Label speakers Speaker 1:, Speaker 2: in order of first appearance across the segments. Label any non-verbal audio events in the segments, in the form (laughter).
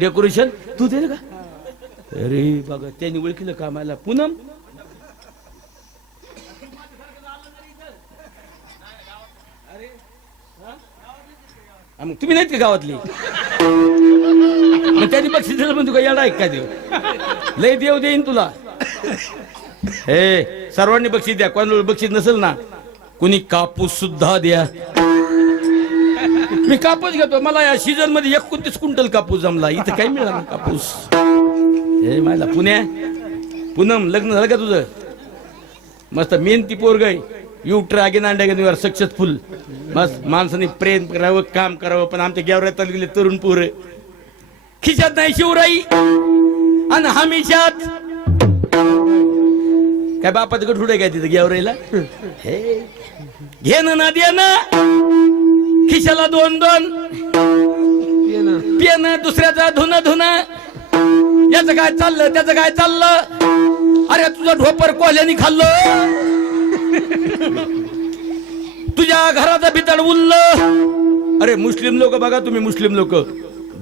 Speaker 1: Decoration तू दे का? अरे बघा त्यांनी ओळखीलं कामाला पूनम? मग तुम्ही नाहीत का गावातली? मग त्यांनी बक्षीस दिलं पण तुका का येडा ऐक काय देव? लय देव देईन तुला. हे सर्वांनी बक्षीस द्या. कोणाला बक्षीस नसेल ना कुणी कापूस सुद्धा द्या. मी कापूस घेतो. मला या सीझनमध्ये एकोणतीस क्विंटल कापूस जमला. इथं काही मिळाला कापूस. हे माझा पुण्या. पुनम लग्न झालं का तुझं? मस्त मेहनती पोरग you try again and again you are successful मस्त माणसाने प्रेम करावं काम करावं पण आमच्या गेवऱ्यात गेले तरुण पोर. खिशात नाही शिवराई. आणि हमेशात. काय बापाचं गठुडे काय तिथं गेवराईला हे. घेणं ना देणं. खिशाला दोन दोन. पेन दुसऱ्याचा धुन धुन याचं काय चाललं त्याचं काय चाललं? अरे तुझं ढोपर कोल्यानी खाल्लं. तुझ्या घराचं भितड उललं अरे मुस्लिम लोक बघा तुम्ही मुस्लिम लोक.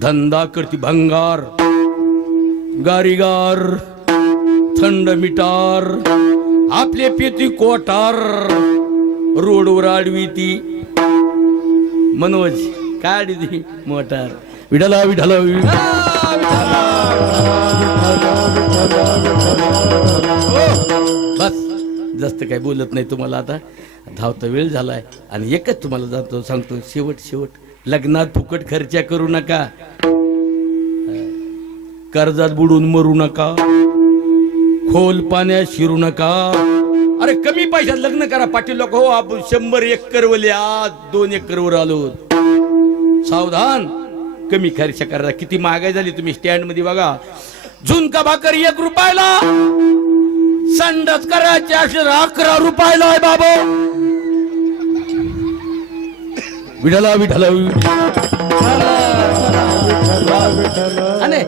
Speaker 1: धंदा करती भंगार. गारीगार. थंड मिटार. आपले पेती कोटार रोडवर आडवी ती. मनोज ती? मोटार. विठाला विठाला बस. जास्त काय बोलत नाही तुम्हाला आता. धावता वेळ झालाय. आणि एकच तुम्हाला जातो सांगतो शेवट शेवट. लग्नात फुकट खर्चा करू नका. कर्जात बुडून मरू नका. खोल पाण्यात शिरू नका. अरे कमी पैशात लग्न करा पाटील लोक. हो आपण शंभर एकर वले आज दोन एकर वर आलो. सावधान. कमी खर्च करा. किती महागाई झाली तुम्ही स्टँडमध्ये बघा. झुणका भाकर एक रुपयाला. संडास करायचे असे अकरा रुपयाला आहे बाबा. विढला विढला आणि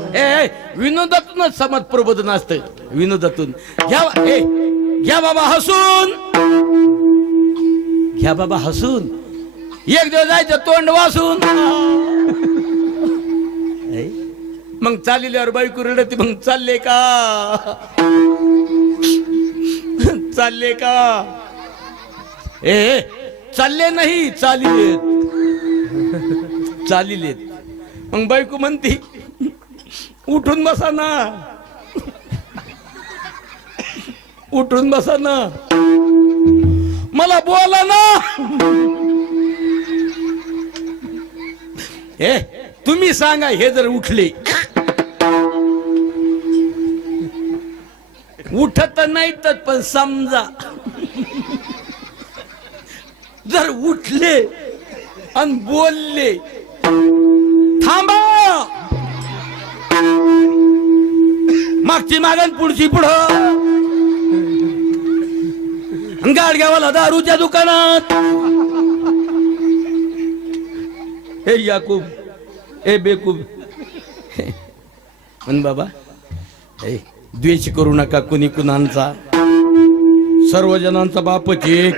Speaker 1: विनोदातूनच समाज प्रबोधन असतं. विनोदातून. घ्या ए घ्या बाबा हसून. घ्या बाबा हसून. एक दिवस जायचं तोंड वासून. मग चालल्यावर बाई कुरडती मग चालले का? चालले का? ए ए, चालले नाही चालिलेत. चालिलेत. मग बायको म्हणती उठून बसा ना. उठून बसा ना. मला बोला ना. ए तुम्ही सांगा हे जर उठले. उठत नाही तर पण समजा. जर उठले आणि बोलले थांबा. मागची मागण पुढची पुढं. गाडग्यावाला दारूच्या दुकानात. हे याकूब हे बेकूब. बाबा हे द्वेष करू नका कुणी कुणांचा. सर्व जणांचा बापच एक.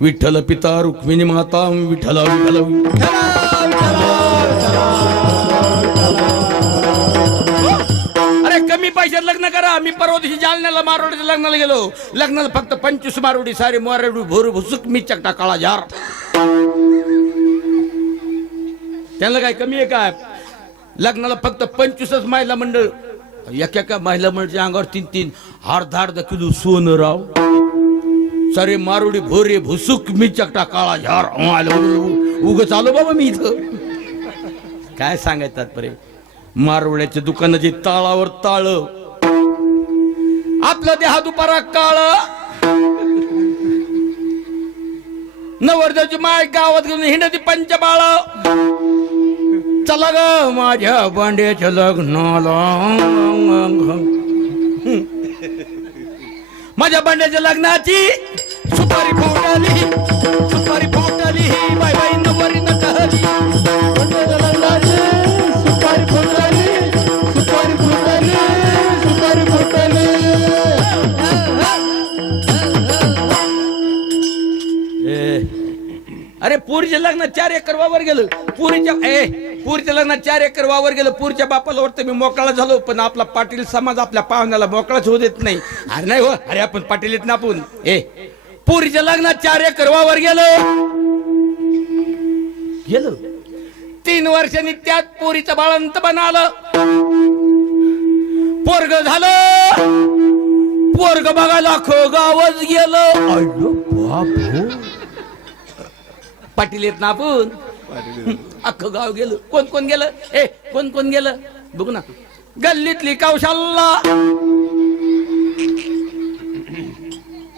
Speaker 1: विठ्ठल पिता रुक्मिणी माता विठ्ठला विठ्ठल. मी परवा दिवशी जालन्याला मारवाडीच्या लग्नाला गेलो. लग्नाला फक्त पंचवीस मारवडी सारे मारवडी भोरू भुसुक मी चकटा काळा जार त्यांना काय कमी आहे काय? लग्नाला फक्त पंचवीसच महिला मंडळ. एका एका महिला मंडळच्या अंगावर तीन तीन. अर्धा अर्धा किलो सोनं राव. सारे मारुडी भोरे भुसुक मी चकटा काळा झार. उग चालू बाबा मी इथं. काय सांगायचं तात्पर्य? मारवड्याच्या दुकानाची ताळावर ताळ. आपलं देहा दुपारा काळ. नवरदेवची माय गावात घेऊन हिंडती पंचबाळ. चला ग माझ्या बांड्याच्या लग्नाला. माझ्या बांड्याच्या लग्नाची सुपारी फुटाली सुपारी फुटाली बाय लग्नात चार एकर वावर गेलं. पुरीच्या ए पुरीच्या लग्नात चार एकर वावर गेलं. पुरीच्या बापाला वाटतं मी मोकळा झालो पण आपला पाटील समाज आपल्या पाहुण्याला मोकळाच होऊ देत नाही. अरे नाही हो अरे आपण पाटील येत ना आपण. ए पुरीच्या लग्नात चार एकर वावर गेलं. गेलं. तीन वर्षांनी त्यात पोरीचं बाळंत आलं पोरग झालं. पोरग बघायला खो गावच गेलं. पाटील येत ना आपण. अख्खं गाव गेलं. कोण कोण गेलं? ए कोण कोण गेलं? बघू ना. गल्लीतली कौशाल्ला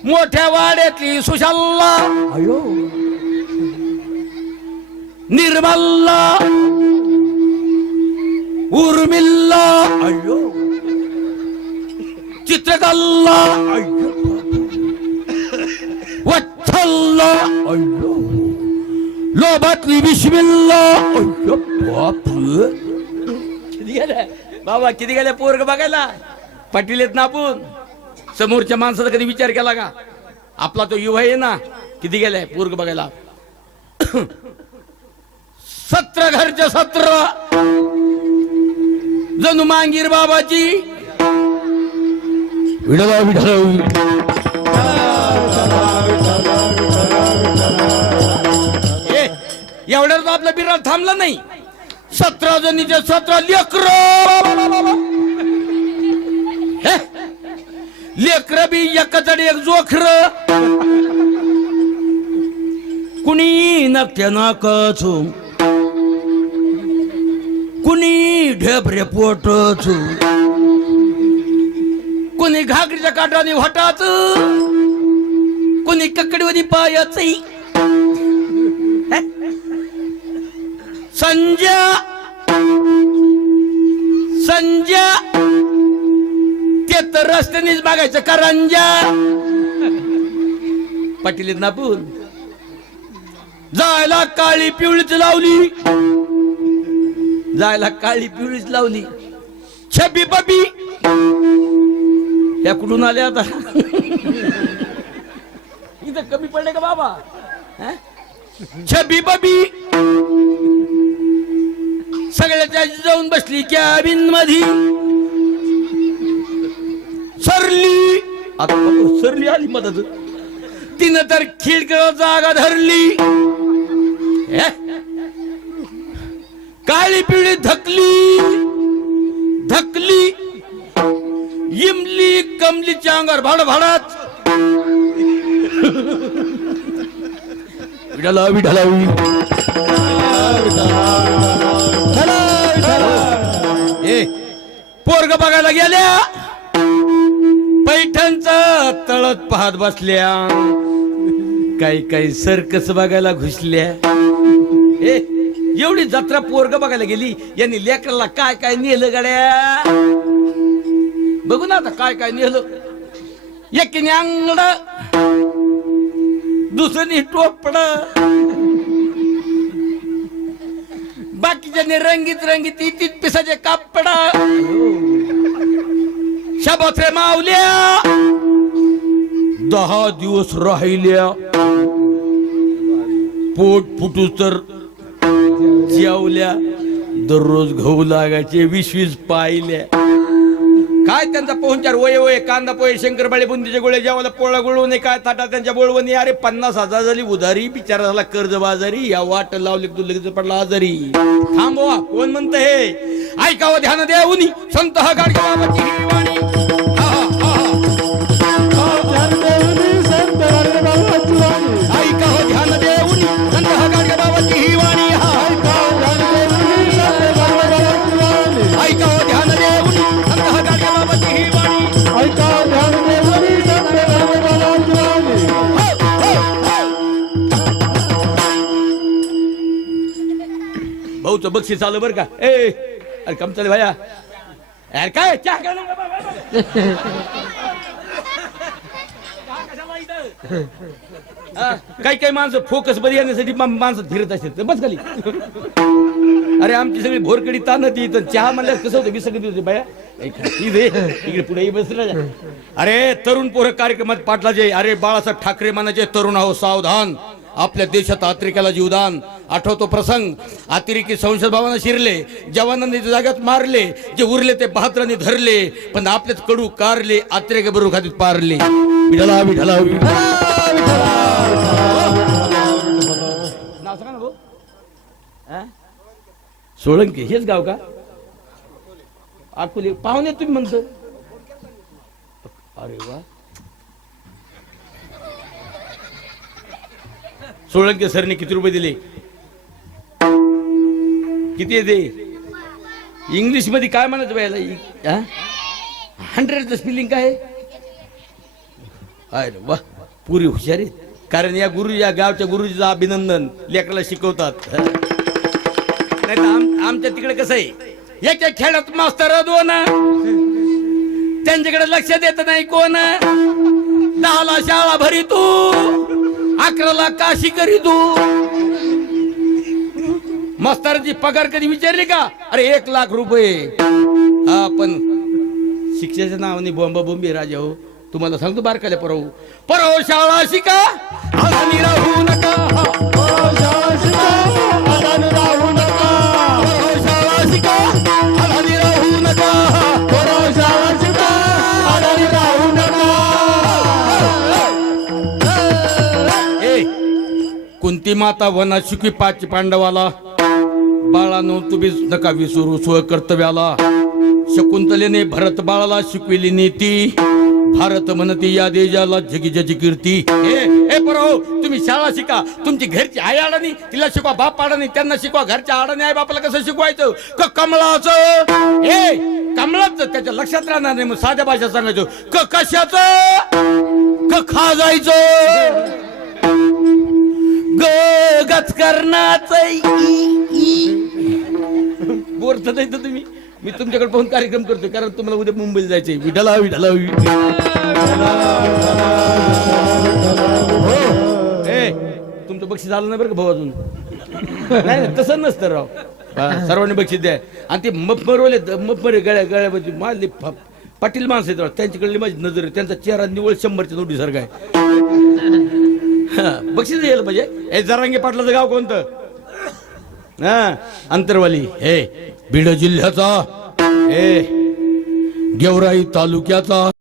Speaker 1: मोठ्या वाड्यातली सुशाल्ला अयो निर्मल्ला उर्मिल्ला अयो चित्रकल्ला अय्यो वत्सल्ला. अय्यो. अय्यो बाप किती गेल्या बाबा किती गेल्या पोरग बघायला पाटील येत ना आपण समोरच्या माणसाचा कधी विचार केला का आपला तो युवा आहे ना किती गेलाय पोरग बघायला सत्र घरच्या सत्र जणू मांगीर बाबाची विडवा विढळ एवढ्यात आपला बिराल थांबला नाही. सतरा जणीचे सतरा लेकर. लेकर बी एकच एक जोखर. कुणी नक्या नाकच. कुणी ढेबरे पोटच. कुणी घागरीच्या काठाने होटाच कुणी ककडीवरी पायाच संजय संजय ते तर रस्त्यानेच बघायचं करंजा पाटील येत ना आपण जायला काळी पिवळीच लावली. जायला काळी पिवळीच लावली. छबी बबी. या कुठून आले आता. इथं कमी पडले का बाबा? छबी बबी. जाऊन बसली कॅबिन मधी. सरली. आता सरली आली मदत. तिनं तर खिडक जागा धरली? काळी पिवळी धकली धकली इमली कमलीच्या अंगावर भाड भाडात विडाला विडाला ए पोरग बघायला गेल्या. पैठणच तळत पाहत बसल्या. काही काही सर्कस बघायला घुसल्या. एवढी जत्रा पोरग बघायला गेली यांनी लेकराला काय काय नेलं गाड्या? बघू ना आता काय काय नेलं. एक अंगड दुसरी टोपड. बाकीच्याने रंगीत रंगीत इतीत पिसाचे कापडा. शबत्रे मावल्या दहा दिवस राहिल्या. पोट फुटू तर जेवल्या. दररोज गहू लागायचे वीस वीस पाहिल्या. काय त्यांचा पोहचार वय वय कांदा पोहे शंकरबाळे बुंदीचे गोळे जेवायला पोळा गुळवून काय ताटा त्यांच्या बोळवणी अरे पन्नास हजार झाली उधारी बिचारा झाला कर्ज बाजारी या वाट लावली तू लगेच पडला आजारी. थांबवा कोण म्हणत हे? ऐकावं ध्यान देऊनी संत हा गाडगे बाबाची भाऊचं बक्षीस आलं बरं का? ए अरे कम चालेल भाया. अरे काय चहा काय (laughs) काही काही माणसं फोकस बरी येण्यासाठी माणसं फिरत असतात. बस खाली. अरे आमची सगळी भोरकडी ताणत येत चहा म्हणल्यावर कसं होतं? विसरत होते बाया दे. इकडे पुढे बसला अरे तरुण पोरं कार्यक्रमात पाटला जे अरे बाळासाहेब ठाकरे म्हणाचे तरुण आहो सावधान. आपल्या देशात अतिरेकाला जीवदान. आठवतो प्रसंग अतिरेकी संसद भवनात शिरले जवानांनी त्या जाग्यात मारले जे उरले ते बहादरांनी धरले पण आपलेच कडू कारले अतिरेक बरोबर खातीत पारले. विठला विठला नाव सांगा ना भाऊ? हा? सोळंकी हेच गाव का? अकोले पाहुणे तुम्ही म्हणतो. अरे वा. सोळंके सरने किती रुपये दिले? किती येते इंग्लिशमध्ये काय म्हणायचं बायला हंड्रेडचं स्पेलिंग काय आहे? अरे वा पुरी हुशार आहेत. कारण या गुरु या गावच्या गुरुजीचं अभिनंदन लेकराला शिकवतात. नाही आम- आमच्या तिकडे कसं आहे? एका खेळात मास्तर दोन. त्यांच्याकडे लक्ष देत नाही कोण. दहाला शाळा भरी तू. अकराला काशी करी तू? मास्तरांची पगार कधी विचारली का? अरे एक लाख रुपये. हा पण शिक्षेच्या नावाने बोंबा बोंबी राजा हो. तुम्हाला सांगतो बारकाल्या परव. परव शाळा शिका अडाणी राहू नका. कुंती माता वनात शिकवी पाच पांडवाला? बाळानो तुम्ही नका विसरू स्व कर्तव्याला शकुंतलेने भरत बाळाला शिकविली नीती. भारत म्हणती या देशाला जगी जगी कीर्ती. ए ए परो तुम्ही शाळा शिका. तुमची घरची आई आडानी तिला शिकवा बाप आडानी त्यांना शिकवा. घरच्या आडाने आई बापाला कसं शिकवायचं? क कमळाचं. ए कमळाचं त्याच्या लक्षात राहणार नाही. मग साध्या भाषा सांगायचं क कशाचं? क खा जायचं. ग गचकरणाच बोरत नाही तर तुम्ही मी तुमच्याकडे पाहून कार्यक्रम करतोय कारण तुम्हाला उद्या मुंबईला जायचंय. विठाला विठाला हो. तुमचं बक्षीस आलं नाही बरं का भाऊ अजून? नाही तसं नसतं राव. सर्वांनी बक्षीस द्या. आणि ते मफमरवाले मफमरे गळ्या गळ्यामध्ये माझे पाटील माणसं आहेत त्यांच्याकडली माझी नजर आहे. त्यांचा चेहरा निवळ शंभरच्या नोटीसारखा आहे. (laughs) बक्षीस यायला पाहिजे. हे जरांगे पाटलाचं गाव कोणतं? हा अंतरवाली. हे बीड जिल्ह्याचा. हे गेवराई तालुक्याचा.